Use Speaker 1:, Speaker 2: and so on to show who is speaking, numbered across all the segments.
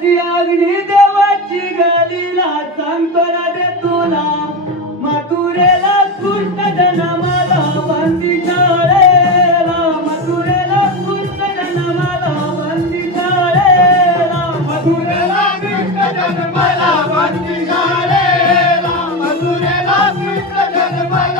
Speaker 1: देवाची अग्नी देवाची गालीला सांगतो राधे तुला. मथुरेला कृष्ण जन्माला बंदी शाळेला मथुरेला कृष्ण जन्माला बंदी शाळेला मथुरेला
Speaker 2: कृष्ण जन्माला बंदी शाळेला मथुरेला कृष्ण जन्माला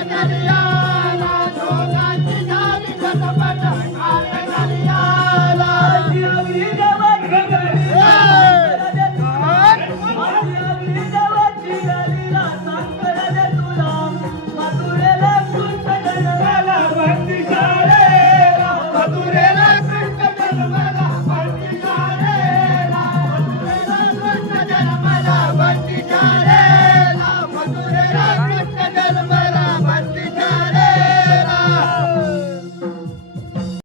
Speaker 2: Amen.